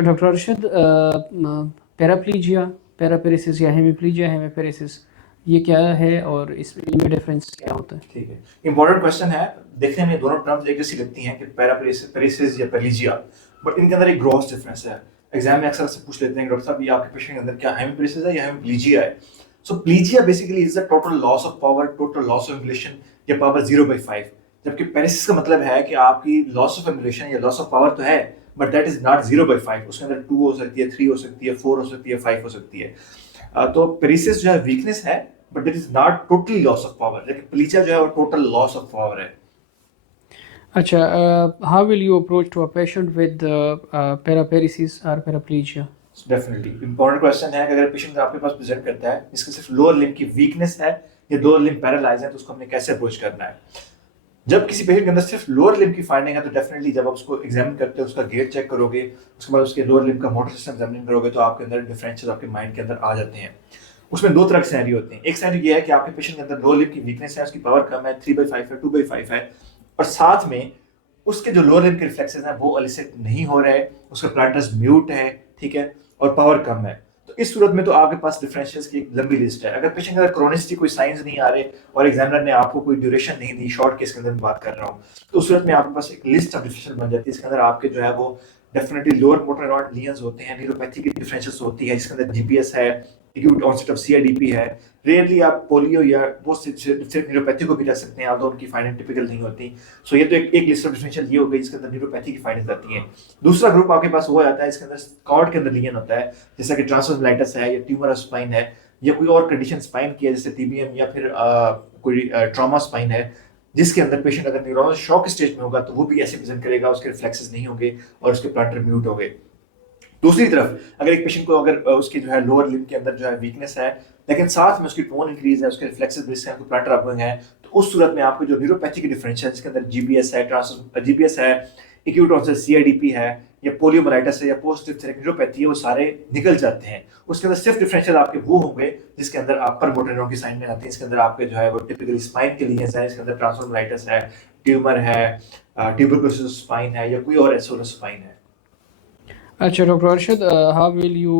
Doctor Arshad, पैराप्लीजिया, पैरापेरेसिस या hemiplegia, हेमीपेरेसिस, ये क्या है और इनमें डिफरेंस क्या होता है? ठीक है, इंपॉर्टेंट क्वेश्चन है। देखने में दोनों टर्म्स एक जैसी लगती हैं कि पैरापेरेसिस या पैलीजिया, बट इनके अंदर एक ग्रॉस डिफरेंस है। एग्जाम में अक्सर से पूछ लेते हैं कि डॉक्टर साहब ये आपके पेशेंट के अंदर क्या हेमीपेरेसिस है या हेमीप्लीजिया है। So plegia basically is the total loss of power, total loss of ambulation या पावर 0/5, जबकि पेरेसिस का मतलब है कि आपकी लॉस ऑफ एम्बुलेशन या लॉस ऑफ पावर तो है, बट दैट इज नॉट 0/5। उसके अंदर 2 हो सकती है, 3 हो सकती है, 4 हो सकती है, 5 हो सकती है। तो पेरिसिस जो है वीकनेस है, but it is not totally loss of power, लेकिन प्लीजिया जो है वो टोटल लॉस ऑफ पावर है। अच्छा, how will you approach to a patient with paraparesis और पैराप्लीजिया? डेफिनेटली इंपॉर्टेंट क्वेश्चन है कि अगर पेशेंट आपके पास प्रेजेंट करता है जिसके सिर्फ लोअर लिम्ब की वीकनेस है या लोअर लिम्ब पैरालाइज है, तो उसको हमने कैसे अप्रोच करना है। जब किसी पेशेंट के अंदर सिर्फ लोअर लिम्ब की फाइंडिंग है, तो डेफिनेटली जब आप उसको एग्जामिन करते हो, उसका गेट चेक करोगे, उसके बाद उसके लोअर लिम्ब का मोटर सिस्टम एग्जामिन करोगे, तो आपके अंदर डिफरेंशियल आपके माइंड के अंदर आ जाते हैं। उसमें दो तरह के सिनेरियो होते हैं। एक सिनेरियो ये है कि आपके पेशेंट के अंदर लोअर लिम्ब की वीकनेस है, उसकी पावर कम है, 3/5 है, 2/5 है, और साथ में उसके जो लोअर लिम्ब के रिफ्लेक्सेस हैं वो एलिसिट नहीं हो रहे, उसका प्लांटस म्यूट है, ठीक है, और पावर कम है। तो इस सूरत में तो आपके पास डिफरेंशियल्स की एक लंबी लिस्ट है। अगर पेशेंट के अंदर क्रोनिसिटी कोई साइंस नहीं आ रहे और एग्जामिनर ने आपको कोई ड्यूरेशन नहीं दी, शॉर्ट केस के अंदर मैं बात कर रहा हूँ, तो उस सूरत में आपके पास एक लिस्ट ऑफ डिफरेंशियल बन जाती है। इसके अंदर आपके जो है वो definitely lower motor neuron lesions होते हैं, न्यूरोपैथी की डिफरेंशियल्स होती है, जिसके अंदर जीपीएस है, एक्यूट ऑनसेट ऑफ सीआईडीपी है। रेयरली आप पोलियो या वो सिर्फ न्यूरोपैथी को भी रख सकते हैं, although उनकी फाइंडिंग टिपिकल नहीं होती। सो ये तो एक लिस्ट ऑफ डिफरेंशियल ये हो गई जिसके अंदर न्यूरोपैथी की फाइंडिंग्स आती हैं। दूसरा ग्रुप आपके पास वो आता है इसके अंदर कॉर्ड के अंदर लीजन होता है, जैसा कि ट्रांसवर्स है या ट्यूमर ऑफ स्पाइन है, या कोई और कंडीशन स्पाइन की है जैसे टीबीएम, या फिर कोई ट्रॉमा स्पाइन है, जिसके अंदर पेशेंट अगर न्यूरोनल शॉक स्टेज में होगा तो वो भी ऐसे प्रेजेंट करेगा, उसके रिफ्लेक्सेस नहीं होंगे और उसके प्लांटर म्यूट होंगे। दूसरी तरफ अगर एक पेशेंट को अगर उसकी जो है लोअर लिम्ब के अंदर जो है वीकनेस है, लेकिन साथ में उसकी टोन इंक्रीज है, उसके रिफ्लेक्सेस ब्रिस्क है, प्लांटर अपगोइंग है, तो उस सूरत में आपको जो न्यूरोपैथी की डिफरेंशियल जिसके अंदर जीबीएस है, जीबीएस है, एक्यूट ऑन्सेट सीआईडीपी है, या पोलियोमाइलाइटिस है, या पोस्ट डिप्थेरिक न्यूरोपैथी है, वो सारे निकल जाते हैं। उसके अंदर सिर्फ डिफरेंशियल आपके वो होंगे जिसके अंदर अपर मोटर न्यूरॉन की साइन में आती है। इसके अंदर आपके जो है वो टिपिकली स्पाइन के लिए है, इसके अंदर ट्रांसवर्स है, ट्यूमर है, ट्यूबरकुलोसिस स्पाइन है, या कोई और एसोलस स्पाइन है। अच्छा doctor Arshad, how will you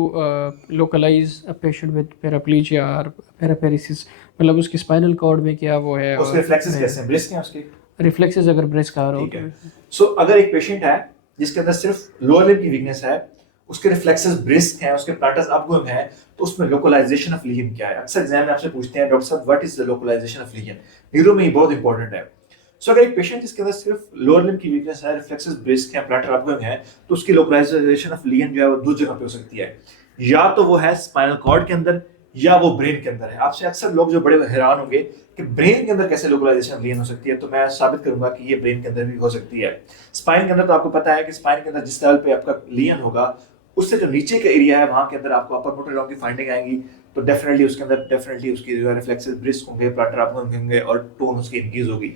localise a patient with paraplegia और पैरापेरेसिस? मतलब उसकी स्पाइनल कॉर्ड में क्या वो है उसके और रिफ्लेक्सेस कैसे हैं, ब्रिस्क हैं उसके? रिफ्लेक्सेस अगर ब्रेस्ट का आ रहा हो ठीक है। तो? सो अगर एक पेशेंट है जिसके अंदर सिर्फ लोअर लिम्ब की वीकनेस है, उसके रिफ्लेक्सेस ब्रिस्क हैं, उसके प्लांटस अपगोइंग है, तो उसमें लोकलाइजेशन ऑफ लीजन क्या है। अक्सर एग्जाम में आपसे पूछते हैं डॉक्टर साहब what is the localisation of lesion. Neuro में ये बहुत इंपॉर्टेंट है। सो अगर एक पेशेंट जिसके अंदर सिर्फ लोअर लिम्ब की वीकनेस है, रिफ्लेक्सेस ब्रिस्क है, प्लांटर अपगोइंग है, तो उसकी लोकलाइजेशन ऑफ लीजन जो है वो दो जगह पे हो सकती है। या तो वो है स्पाइनल कॉर्ड के अंदर, या वो ब्रेन के अंदर है। आपसे अक्सर लोग जो बड़े हैरान होंगे कि ब्रेन के अंदर कैसे लोकलाइजेशन ऑफ लीजन हो सकती है, तो मैं साबित करूंगा कि ये ब्रेन के अंदर भी हो सकती है। स्पाइन के अंदर तो आपको पता है कि स्पाइन के अंदर जिस लेवल पे आपका लीजन होगा, उससे जो नीचे का एरिया है वहां के अंदर आपको अपर मोटर न्यूरॉन की फाइंडिंग आएगी, तो डेफिनेटली उसके अंदर डेफिनेटली उसकी जो रिफ्लेक्सेस ब्रिस्क होंगे, प्लांटर अपगोइंग होंगे, और टोन उसकी इंक्रीज होगी।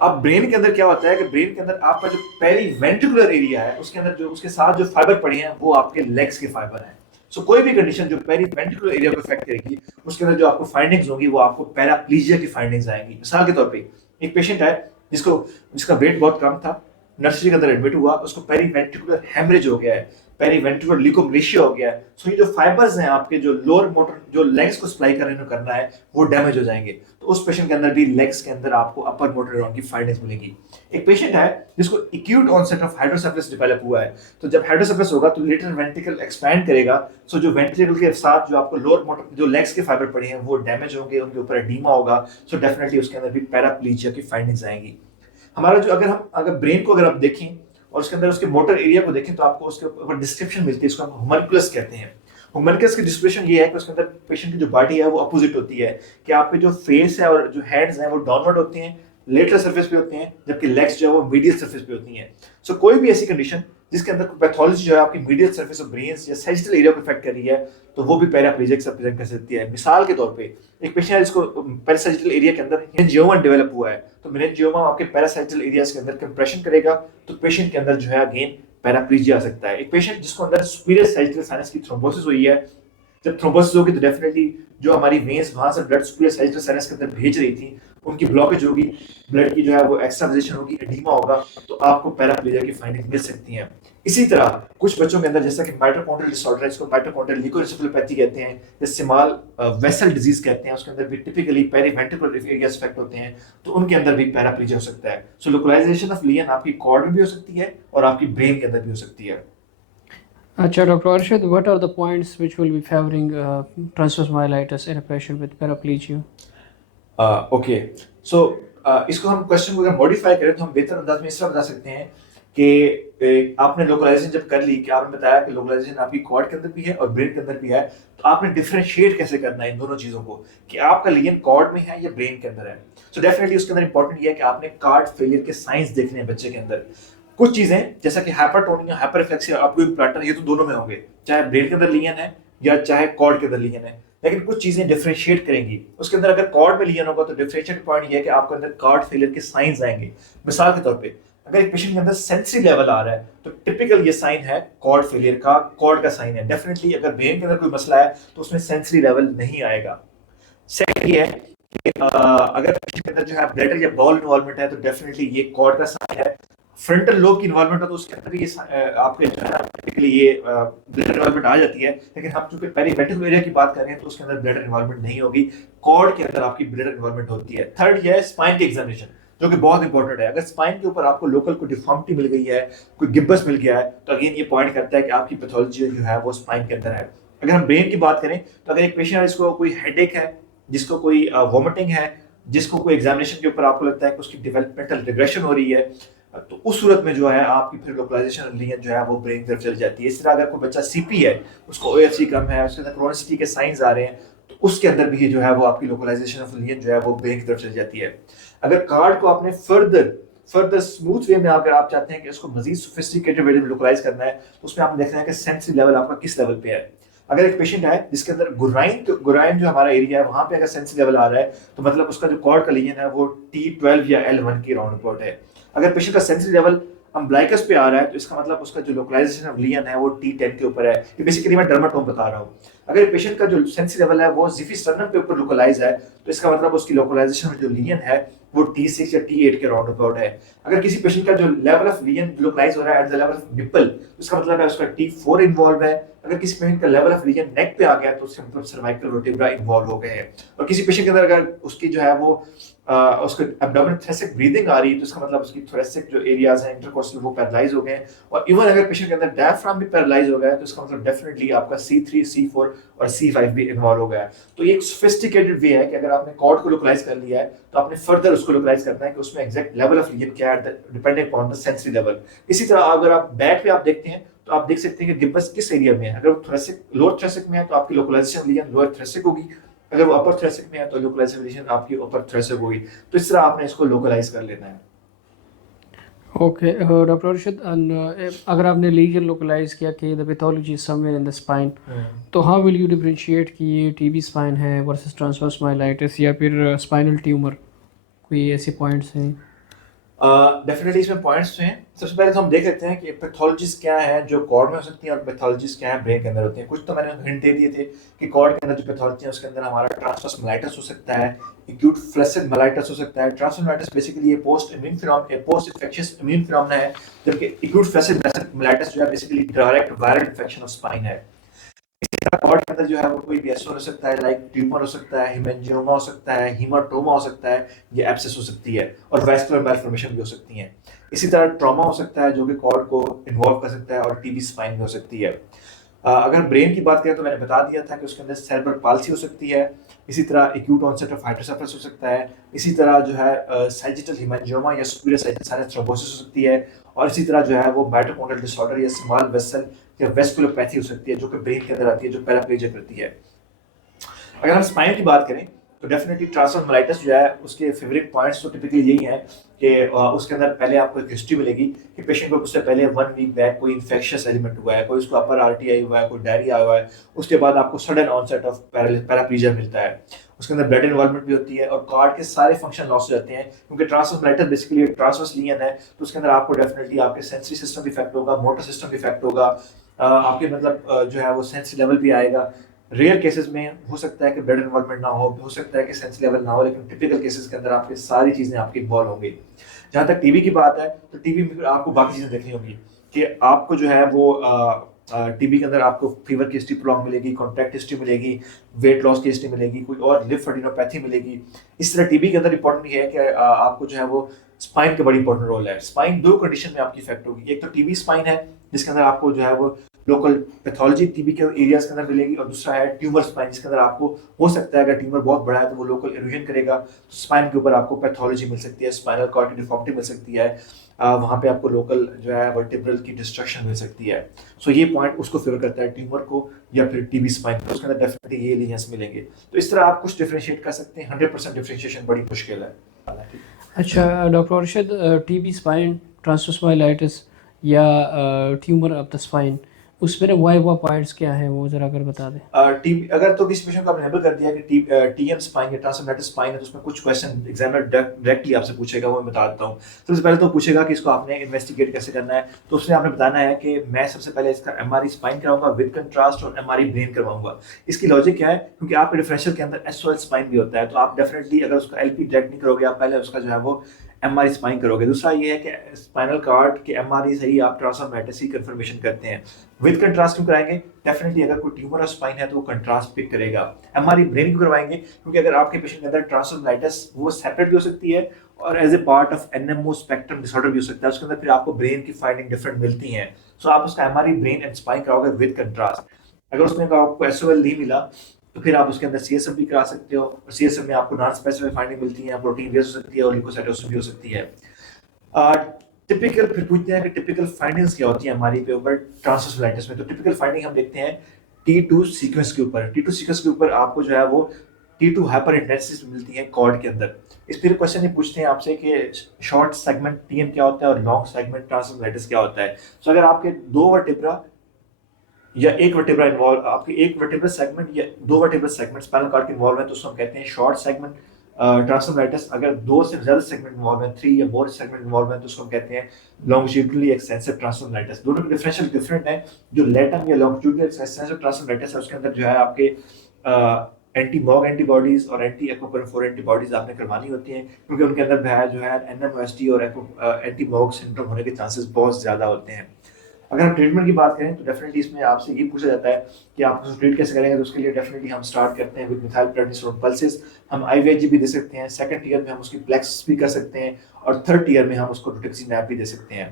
अब ब्रेन के अंदर क्या होता है कि ब्रेन के अंदर आपका जो पेरीवेंट्रिकुलर एरिया है, उसके अंदर जो उसके साथ जो फाइबर पड़े हैं वो आपके लेग्स के फाइबर हैं। सो कोई भी कंडीशन जो पेरीवेंट्रिकुलर एरिया को इफेक्ट करेगी, उसके अंदर जो आपको फाइंडिंग्स होंगी वो आपको पैराप्लीजिया की फाइंडिंग्स आएंगी। मिसाल के तौर पे एक पेशेंट है जिसको जिसका वेट बहुत कम था, नर्सरी के अंदर एडमिट हुआ, उसको पेरीवेंट्रिकुलर हेमरेज हो गया है, पेरीवेंट्रिकुलर ल्यूकोमलेशिया हो गया है। सो ये जो फाइबर्स हैं आपके जो लोअर मोटर जो लेग्स को सप्लाई करना है वो डैमेज हो जाएंगे। तो उस पेशेंट के अंदर भी लेग्स के अंदर आपको अपर मोटर न्यूरॉन की फाइंडिंग्स मिलेगी। एक पेशेंट है जिसको acute onset of hydrocephalus develop हुआ है, तो जब हाइड्रोसेफलस होगा तो लेटरल वेंट्रिकल एक्सपैंड करेगा। सो जो वेंट्रिकल के साथ जो आपको लोअर मोटर जो लेग्स के फाइबर पड़े हैं वो डैमेज होंगे, उनके ऊपर एडीमा होगा। सो डेफिनेटली उसके अंदर भी पैराप्लीजिया की फाइंडिंग्स आएंगी। हमारा जो अगर ब्रेन को अगर आप देखें और उसके अंदर उसके मोटर एरिया को देखें, तो आपको उसके ऊपर डिस्क्रिप्शन मिलती है, इसको हम होम्युनकुलस कहते हैं। होम्युनकुलस की डिस्क्रिप्शन ये है कि उसके अंदर पेशेंट की जो बॉडी है वो अपोजिट होती है, कि आपके जो फेस है और जो हैंड्स हैं वो डाउनवर्ड होते हैं, लेटरल सरफेस पे होते हैं, जबकि लेग्स जो है वो मीडियल सरफेस पे होती हैं। सो कोई भी ऐसी कंडीशन जिसके अंदर पैथोलॉजी जो है आपकी मीडियल सरफेस ऑफ ब्रेन या सैजिटल एरिया को इफेक्ट कर रही है, तो वो भी पैराप्लेजिया से प्रेजेंट कर सकती है। मिसाल के तौर पे एक पेशेंट है जिसको पैरासैजिटल एरिया के अंदर मेनिंजियोमा डेवलप हुआ है, तो मेनिंजियोमा आपके पैरासैजिटल एरियाज के अंदर कंप्रेशन करेगा, तो पेशेंट के अंदर जो है अगेन पैराप्लेजिया आ सकता है। एक पेशेंट जिसको अंदर सुपीरियर सैजिटल साइनस की थ्रोम्बोसिस हुई है, जब थ्रोम्बोसिस होगी तो डेफिनेटली जो हमारी वेन्स वहां से ब्लड सुपीरियर सैजिटल साइनस के अंदर भेज रही थी उनकी ब्लॉकेज होगी, ब्लड की जो है वो एक्स्ट्रावाजेशन होगी, एडीमा होगा, तो आपको पैराप्लेजिया की फाइंडिंग मिल सकती है। इसी तरह कुछ बच्चों के अंदर जैसा कि माइटोकॉन्ड्रियल डिसऑर्डर है, इसको माइटोकॉन्ड्रियल ल्यूकोएंसेफेलोपैथी कहते हैं, या स्मॉल वेसल डिजीज कहते हैं, उसके अंदर भी टिपिकली पेरीवेंट्रिकुलर एरियाज अफेक्ट होते हैं, तो उनके अंदर भी पैराप्लीजिया हो सकता है। सो लोकलाइजेशन ऑफ लियन आपकी कॉर्ड में भी हो सकती है और आपकी ब्रेन के अंदर भी हो सकती है। अच्छा doctor Arshad, what are the points which will be favoring transverse myelitis in a patient with paraplegia? Okay, so इसको हम क्वेश्चन को अगर मॉडिफाई करें तो हम बेहतर अंदाज में इस तरह बता सकते हैं कि आपने लोकलाइजेशन जब कर ली, कि आपने बताया कि लोकलाइजेशन आपकी कॉर्ड के अंदर भी है और ब्रेन के अंदर भी है, तो आपने डिफरेंशिएट कैसे करना है इन दोनों चीजों को, कि आपका लियन कॉर्ड में है या ब्रेन के अंदर है। सो डेफिनेटली उसके अंदर इंपॉर्टेंट ये है कि आपने कार्ड फेलियर के साइंस देखने हैं बच्चे के अंदर। कुछ चीजें जैसा कि हाइपरटोनिया, हाइपररेफ्लेक्सिया, आपको प्लाटर, ये तो दोनों में होंगे, चाहे ब्रेन के अंदर लियन है या चाहे कॉर्ड के अंदर लियन है, लेकिन कुछ चीजें डिफरेंशिएट करेंगी। उसके अंदर अगर कॉर्ड में लियन होगा तो डिफरेंशिएट पॉइंट ये है कि आपके अंदर कार्ड फेलियर के साइंस आएंगे। मिसाल के तौर पे अगर एक पेशेंट के अंदर सेंसरी लेवल आ रहा है तो टिपिकल ये साइन है कॉर्ड फेलियर का, कॉर्ड का साइन है। डेफिनेटली अगर ब्रेन के अंदर कोई मसला है तो उसमें सेंसरी लेवल नहीं आएगा। सेकंड ये है कि अगर पेशेंट के अंदर जो है ब्लैडर या बॉल इन्वॉल्वमेंट है तो डेफिनेटली ये कॉर्ड का साइन है। फ्रंटल लोब की इन्वॉल्वमेंट हो तो उसके अंदर भी ये आपके जो है टिपिकली ये ब्लैडर इन्वॉल्वमेंट आ जाती है, लेकिन हम चूंकि पेरीवेंट्रिकुलर एरिया की बात कर रहे हैं तो उसके अंदर ब्लैडर इन्वॉल्वमेंट नहीं होगी, कॉर्ड के अंदर आपकी ब्लैडर इन्वॉल्वमेंट होती है। थर्ड ये है स्पाइन की एग्जामिनेशन, जो कि बहुत इंपॉर्टेंट है। अगर स्पाइन के ऊपर आपको लोकल कोई डिफॉर्मिटी मिल गई है, कोई गिब्बस मिल गया है, तो अगेन ये पॉइंट करता है कि आपकी पैथोलॉजी जो है वो स्पाइन के अंदर है। अगर हम ब्रेन की बात करें तो अगर एक पेशेंट है जिसको कोई हेडेक है, जिसको कोई वॉमिटिंग है, जिसको कोई एग्जामिनेशन के ऊपर आपको लगता है कि उसकी डेवलपमेंटल रिग्रेशन हो रही है, तो उस सूरत में जो है आपकी फिर लोकलाइजेशन लियन जो है वो ब्रेन की तरफ चली जाती है। इस तरह अगर कोई बच्चा सीपी है, उसको ओएफसी कम है, उसके अंदर क्रोनिसिटी के साइंस आ रहे हैं, तो उसके अंदर भी जो है वो आपकी लोकलाइजेशन ऑफ लियन जो है वो ब्रेन की तरफ चली जाती है। अगर कार्ड को आपने फर्दर स्मूथ वे में अगर आप चाहते हैं कि इसको मजीद सोफिस्टिकेटेड वे में लोकलाइज करना है, तो उसमें आपने देखना है कि सेंसरी लेवल आपका किस लेवल पे है। अगर एक पेशेंट है जिसके अंदर गुराइन जो हमारा एरिया है वहां पे अगर सेंसरी लेवल आ रहा है, तो मतलब उसका जो कॉर्ड का लीजन है वो T12 या L1 के राउंड अबाउट है। अगर पेशेंट का सेंसरी लेवल अम्ब्लाइकस पे आ रहा है तो इसका मतलब उसका जो लोकलाइजेशन ऑफ लियन है वो T10 के ऊपर है। ये बेसिकली मैं डर्माटोम बता रहा हूँ। अगर पेशेंट का जो सेंसरी लेवल है वो जिफिस्टर्नम पे ऊपर लोकलाइज है, तो इसका मतलब उसकी लोकलाइजेशन में जो लियन है वो T6 या T8 के राउंड अबाउट है। अगर किसी पेशेंट का जो लेवल ऑफ लियन लोकलाइज हो रहा है at the level of nipple, तो इसका मतलब है उसका T4 इन्वॉल्व है। अगर किसी पेशेंट का लेवल ऑफ लियन नेक पे आ गया तो उसका मतलब सर्वाइकल वर्टिब्रा इन्वॉल्व हो गए हैं। और किसी पेशेंट के अंदर अगर उसकी जो है वो उसको एब्डोमिनल थोरेसिक ब्रीदिंग आ रही है, तो इसका मतलब उसकी थोरेसिक जो एरियाज हैं इंटरकोस्टल वो पैरालाइज हो गए हैं। और इवन अगर पेशेंट के अंदर डायफ्राम भी पैरालाइज हो गया है, तो इसका मतलब डेफिनेटली आपका C3, C4 और C5 भी इन्वॉल्व हो गया है। तो ये एक सोफिस्टिकेटेड वे है कि अगर आपने कॉर्ड को लोकलाइज कर लिया है तो आपने फर्दर उसको लोकलाइज करना है कि उसमें एग्जैक्ट लेवल ऑफ लियन क्या है depending upon the sensory level. इसी तरह अगर आप बैक पे आप देखते हैं तो आप देख सकते हैं कि गिब्बस किस एरिया में है। अगर वो थोरेसिक लोअर थोरेसिक में है तो आपकी लोकलाइजेशन लियन लोअर थोरेसिक होगी, अगर वो अपर थोरेसिक में है तो लोकलाइजेशन आपकी अपर थोरेसिक होगी। तो इस तरह आपने इसको लोकलाइज कर लेना है। ओके डॉक्टर अर्शद, अगर आपने लीजन लोकलाइज किया कि the pathology is somewhere in the spine, तो हाउ विल यू डिफरेंशिएट कि ये टीबी स्पाइन है वर्सेस ट्रांसवर्स माइलाइटिस या फिर स्पाइनल ट्यूमर? कोई ऐसे पॉइंट्स हैं? डेफिनेटली इसमें पॉइंट्स तो हैं। सबसे पहले तो हम देख लेते हैं कि पैथोलॉजीज क्या है जो कॉर्ड में हो सकती हैं और पैथोलॉजीज क्या है ब्रेन के अंदर होती हैं। कुछ तो मैंने हिंट दे दिए थे कि कॉर्ड के अंदर जो पैथोलॉजी है उसके अंदर हमारा ट्रांसवर्स माइलाइटिस हो सकता है, एक्यूट फ्लैसिड माइलाइटिस हो सकता है। ट्रांसवर्स माइलाइटिस बेसिकली ये पोस्ट इन्फेक्शियस इम्यून फिनोमेना है, जबकि एक्यूट फ्लैसिड माइलाइटिस जो है basically direct viral infection of spine है। कॉर्ड के अंदर जो है वो कोई भी हो सकता है, लाइक ट्यूमर हो सकता है, हेमेंजियोमा हो सकता है, हीमाटोमा हो सकता है, ये एब्सेस हो सकती है, और वैस्कुलर मैलफॉर्मेशन भी हो सकती है। इसी तरह ट्रॉमा हो सकता है जो कि कॉर्ड को इन्वॉल्व कर सकता है, और टीबी स्पाइन में हो सकती है। अगर ब्रेन की बात करें तो मैंने बता दिया था कि उसके अंदर सेरेब्रल पाल्सी हो सकती है। इसी तरह एक्यूट ऑनसेट ऑफ हाइड्रोसेफलस हो सकता है। इसी तरह जो है सैजिटल हेमेंजियोमा या सुपीरियर सैजिटल थ्रोम्बोसिस हो सकती है। और इसी तरह जो है वो माइटोकॉन्ड्रियल डिसऑर्डर या स्मॉल वेसल या वेस्कुलोपैथी हो सकती है जो कि ब्रेन के अंदर आती है, जो पैराप्लेजिया करती है। अगर हम स्पाइन की बात करें तो डेफिनेटली ट्रांसवर्स माइलाइटिस जो है उसके फेवरेट पॉइंट्स तो टिपिकली यही हैं कि उसके अंदर पहले आपको एक हिस्ट्री मिलेगी कि पेशेंट को उससे पहले 1 वीक बैक कोई इन्फेक्शियस एलिमेंट हुआ है, कोई उसको अपर आरटीआई हुआ है, कोई डायरिया हुआ है। उसके बाद आपको सडन ऑनसेट ऑफ पैराप्लेजिया मिलता है। उसके अंदर ब्लड इन्वॉल्वमेंट भी होती है और कार्ड के सारे फंक्शन लॉस हो जाते हैं, क्योंकि ट्रांसवर्स माइलाइटिस बेसिकली ट्रांसवर्स लियन है। तो उसके अंदर आपको डेफिनेटली आपके सेंसरी सिस्टम इफेक्ट होगा, मोटर सिस्टम इफेक्ट होगा, आपके मतलब जो है वो सेंस लेवल भी आएगा। रेयर केसेस में हो सकता है कि ब्लड इन्वॉल्वमेंट ना हो सकता है कि सेंस लेवल ना हो, लेकिन टिपिकल केसेस के अंदर आपकी सारी चीजें आपकी इन्वॉल्व होंगी। जहां तक टीबी की बात है तो टीबी में आपको बाकी चीजें देखनी होगी। कि आपको जो है वो टीबी के अंदर आपको फीवर की हिस्ट्री प्रोलॉन्ग मिलेगी, कॉन्टैक्ट हिस्ट्री मिलेगी, वेट लॉस की हिस्ट्री मिलेगी, कोई और लिम्फेडिनोपैथी मिलेगी। इस तरह टीबी के अंदर इंपॉर्टेंट ये है कि आपको जो है वो स्पाइन का बड़ी इंपॉर्टेंट रोल है। स्पाइन दो कंडीशन में आपकी इफेक्ट होगी, एक तो टीबी स्पाइन है जिसके अंदर आपको जो है वो लोकल पैथोलॉजी टीबी के एरियाज के अंदर मिलेगी, और दूसरा है ट्यूमर स्पाइन जिसके अंदर आपको हो सकता है अगर ट्यूमर बहुत बड़ा है तो वो लोकल इरोजन करेगा, तो स्पाइन के ऊपर आपको पैथोलॉजी मिल सकती है, स्पाइनल कॉर्ड की डिफॉर्मिटी मिल सकती है, वहाँ पे आपको लोकल जो है वर्टिब्रल की डिस्ट्रक्शन मिल सकती है। सो ये पॉइंट उसको फेवर करता है ट्यूमर को या फिर टीबी स्पाइन को, उसके अंदर डेफिनेटली ये लीनियंस मिलेंगे। तो इस तरह आप कुछ डिफरेंशिएट कर सकते हैं। 100% डिफरेंशिएशन बड़ी मुश्किल है। अच्छा डॉक्टर अरशद, टीबी स्पाइन, ट्रांसोस्माइलाइटिस या ट्यूमर ऑफ द स्पाइन, उसमें ना वाइवा पॉइंट्स क्या है वो ज़रा अगर बता दें। टीबी अगर तो किसी पेशेंट को आपने लेबल कर दिया कि टीएम स्पाइन या ट्रांसोमाइलाइटिस स्पाइन है, तो उसमें कुछ क्वेश्चन एग्जामिनर डायरेक्टली आपसे पूछेगा, वो मैं बता देता हूँ। सबसे पहले तो पूछेगा कि इसको आपने इन्वेस्टिगेट कैसे करना है, तो उसमें आपने बताना है कि मैं सबसे पहले इसका एमआरआई स्पाइन कराऊंगा विद कंट्रास्ट और एमआरआई ब्रेन करवाऊंगा। इसकी लॉजिक क्या है, क्योंकि आपके डिफरेंशियल के अंदर एसओएल स्पाइन भी होता है, तो आप डेफिनेटली अगर उसका एलपी डायरेक्ट नहीं करोगे, आप पहले उसका जो है वो एमआरआई स्पाइन करोगे। दूसरा ये है कि स्पाइनल कार्ड के एमआरआई से ही आप ट्रांसोमाइलाइटिस की कंफर्मेशन करते हैं। विद कंट्रास्ट क्यों कराएंगे? डेफिनेटली अगर कोई ट्यूमर और स्पाइन है तो वो कंट्रास्ट पिक करेगा। एमआरआई ब्रेन क्यों करवाएंगे? क्योंकि अगर आपके पेशेंट के अंदर ट्रांसोमाइलाइटिस वो सेपरेट भी हो सकती है और as a part of NMO spectrum disorder भी हो सकता है, उसके अंदर फिर आपको ब्रेन की फाइंडिंग डिफरेंट मिलती है। सो आप उसका एमआरआई ब्रेन एंड स्पाइन कराओगे विद कंट्रास्ट। अगर उसमें आपको एसओएल नहीं मिला तो फिर आप उसके अंदर सीएसएफ भी करा सकते हो, और सीएसएफ में आपको नॉन स्पेसिफिक फाइंडिंग मिलती है, प्रोटीन बेस हो सकती है और ल्यूकोसाइटोसिस भी हो सकती है। टिपिकल फिर पूछते हैं कि टिपिकल फाइंडिंग्स क्या होती है हमारी पे ऊपर ट्रांसोस्माइलाइटिस में। तो टिपिकल फाइंडिंग हम देखते हैं T2 सीक्वेंस के ऊपर। T2 सीक्वेंस के ऊपर आपको जो है वो T2 हाइपर इंटेंसिस मिलती है कॉर्ड के अंदर। इस फिर क्वेश्चन ये पूछते हैं आपसे कि शॉर्ट सेगमेंट टीएम क्या होता है और लॉन्ग सेगमेंट ट्रांसोस्माइलाइटिस क्या होता है। सो अगर आपके दो वर्टिब्रा या एक वर्टिब्रा इन्वॉल्व, आपके एक वर्टिब्रल सेगमेंट या दो वर्टिब्रल सेगमेंट स्पाइनल कॉर्ड के इन्वॉल्व है, तो उसको हम कहते हैं शॉर्ट सेगमेंट ट्रांसोमाइलाइटिस। अगर दो से ज्यादा सेगमेंट इन्वॉल्व है, 3 या मोर सेगमेंट इन्वॉल्व है, तो उसको हम कहते हैं लॉन्जिट्यूडनली एक्सटेंसिव ट्रांसोमाइलाइटिस। दोनों के डिफरेंशियल डिफरेंट है। जो लेटम या लॉन्जिट्यूडनली एक्सटेंसिव ट्रांसोमाइलाइटिस है उसके अंदर जो है आपके एंटी मॉग एंटीबॉडीज और एंटी एक्वापोरिन 4 एंटीबॉडीज आपने करवानी होती हैं, क्योंकि उनके अंदर जो है एनएमओएसटी और एंटी मॉग सिंड्रोम होने के चांसेस बहुत ज्यादा होते हैं। अगर हम ट्रीटमेंट की बात करें तो डेफिनेटली इसमें आपसे ये पूछा जाता है कि आप उसको ट्रीट कैसे करेंगे, तो उसके लिए डेफिनेटली हम स्टार्ट करते हैं विद मिथाइल प्रेडनिसोलोन पल्सेस। हम आईवीआईजी भी दे सकते हैं, सेकंड ईयर में हम उसकी प्लेक्स भी कर सकते हैं, और थर्ड ईयर में हम उसको रिटुक्सीमैब भी दे सकते हैं।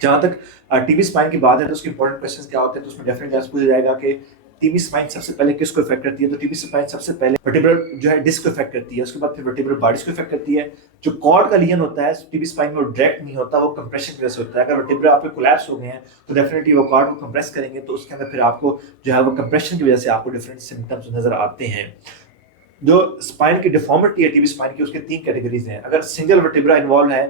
जहां तक टीबी स्पाइन की बात है तो उसके इंपॉर्टेंट क्वेश्चंस क्या होते हैं, तो उसमें डेफिनेटली आपसे पूछा जाएगा कि टीबी स्पाइन सबसे पहले किसको इफेक्ट करती है। तो टीबी स्पाइन सबसे पहले वर्टिब्रल जो है डिस्क को इफेक्ट करती है, उसके बाद फिर वर्टिब्रल बॉडीज को इफेक्ट करती है। जो कॉर्ड का लीजन होता है टीबी स्पाइन में वो डायरेक्ट नहीं होता, वो कंप्रेशन की वजह से होता है। अगर वर्टिब्रा आपके कोलैप्स हो गए हैं तो डेफिनेटली वो कॉर्ड को कंप्रेस करेंगे, तो उसके अंदर फिर आपको जो है वो कंप्रेशन की वजह से आपको डिफरेंट सिम्टम्स नजर आते हैं। जो स्पाइन की डिफॉर्मिटी है टीबी स्पाइन की, उसके 3 कैटेगरीज हैं। अगर सिंगल वर्टिब्रा इन्वॉल्व है,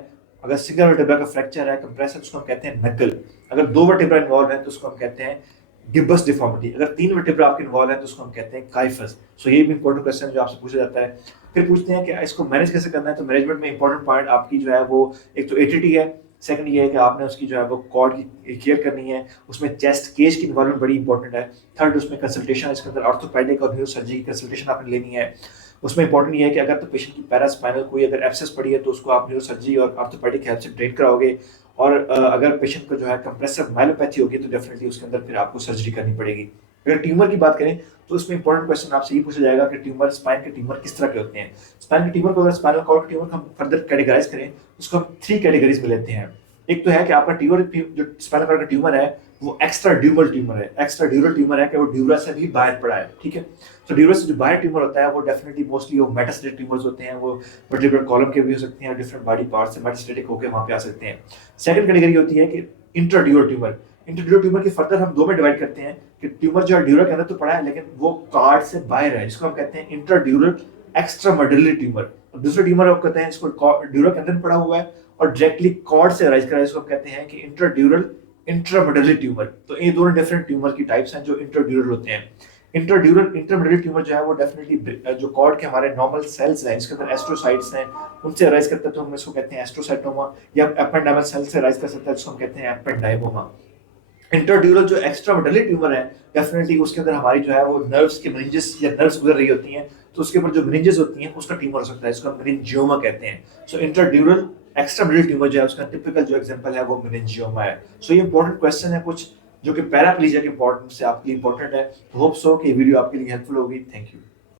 अगर सिंगल वर्टिब्रा का फ्रैक्चर है, कंप्रेशन, उसको हम कहते हैं नकल। अगर 2 वर्टिब्रा इन्वॉल्व है तो उसको हम कहते हैं गिब्बस डिफॉर्मिटी। अगर 3 वर्टिब्रा आपके इन्वॉल्व है तो उसको हम कहते हैं काइफस। सो ये भी इंपॉर्टेंट क्वेश्चन जो आपसे पूछा जाता है। फिर पूछते हैं कि इसको मैनेज कैसे करना है। तो मैनेजमेंट में इंपॉर्टेंट पॉइंट आपकी जो है वो एक तो एटीटी है, सेकंड ये है कि आपने उसकी जो है वो कॉर्ड की केयर करनी है, उसमें चेस्ट केज की इन्वॉल्वमेंट बड़ी इंपॉर्टेंट है। थर्ड उसमें कंसल्टेशन, इसके अंदर ऑर्थोपेडिक और न्यूरोसर्जरी की कंसल्टेशन आपने लेनी है। उसमें इंपॉर्टेंट ये है कि अगर तो पेशेंट की पैरास्पाइनल कोई अगर एब्सेस पड़ी है तो उसको आप न्यूरोसर्जरी और ऑर्थोपेडिक हेल्प से ड्रेन कराओगे, और अगर पेशेंट को जो है कंप्रेसिव माइलोपैथी होगी तो डेफिनेटली उसके अंदर फिर आपको सर्जरी करनी पड़ेगी। अगर ट्यूमर की बात करें तो उसमें इंपॉर्टेंट क्वेश्चन आपसे ये पूछा जाएगा कि ट्यूमर, स्पाइन के ट्यूमर किस तरह के होते हैं। स्पाइन के ट्यूमर को, अगर स्पाइनल कॉर्ड के ट्यूमर को हम फर्दर कैटेगराइज करें उसको हम 3 कैटेगरीज में लेते हैं। एक तो है कि आपका ट्यूमर, जो स्पाइनल कॉर्ड का ट्यूमर है वो एक्स्ट्रा ड्यूरल ट्यूमर है। एक्स्ट्रा ड्यूरल ट्यूमर है कि वो ड्यूरा से भी बाहर पड़ा है, ठीक है। तो ड्यूरा से जो बाहर ट्यूमर होता है वो डेफिनेटली मोस्टली वो मेटास्टेटिक ट्यूमर्स होते हैं, वो वर्टिब्रल कॉलम के भी हो सकते हैं, डिफरेंट बॉडी पार्ट से मेटास्टेटिक होकर वहां पे आ सकते हैं। सेकंड कैटेगरी होती है कि इंट्राड्यूरल ट्यूमर। इंट्राड्यूरल ट्यूमर की फर्दर हम 2 में डिवाइड करते हैं कि ट्यूमर जो है ड्यूरा के अंदर तो पड़ा है लेकिन वो कार्ड से बाहर है, जिसको हम कहते हैं इंट्राड्यूरल एक्स्ट्रामेडुलरी ट्यूमर। दूसरा ट्यूमर आप कहते हैं इसको ड्यूरा के अंदर पड़ा हुआ है और डायरेक्टली कॉर्ड से अराइज कर रहा है, इसको हम कहते हैं कि इंट्राड्यूरल इंट्रामेडुलरी ट्यूमर। तो ये दोनों डिफरेंट ट्यूमर की टाइप्स हैं जो इंट्राड्यूरल होते हैं। इंट्राड्यूरल इंट्रामेडुलरी ट्यूमर जो है वो डेफिनेटली जो कॉर्ड के हमारे नॉर्मल सेल्स हैं, इसके अंदर एस्ट्रोसाइट्स हैं, उनसे अराइज करता है, तो हम इसको कहते हैं एस्ट्रोसाइटोमा, या एपेंडाइमल सेल से अराइज कर सकता है, जिसको हम कहते हैं एपेंडाइमोमा। इंट्राड्यूरल जो एक्स्ट्रामेडुलरी ट्यूमर है डेफिनेटली उसके अंदर हमारी जो है वो नर्व्स के मेनिंजेस या नर्व्स गुजर रही होती हैं, तो उसके ऊपर जो मेनिंजेस होती हैं उसका ट्यूमर हो सकता है, इसको हम मेनिंजियोमा कहते हैं। सो इंट्राड्यूरल एक्स्ट्रा मिडल ट्यूमर जो है उसका टिपिकल जो एग्जांपल है वो मेनिंजियोमा है। सो ये इंपॉर्टेंट क्वेश्चन है कुछ जो कि पैराप्लीजिया के इंपॉर्टेंट से आपके लिए इंपॉर्टेंट है। होप सो कि ये वीडियो आपके लिए हेल्पफुल होगी। Thank you.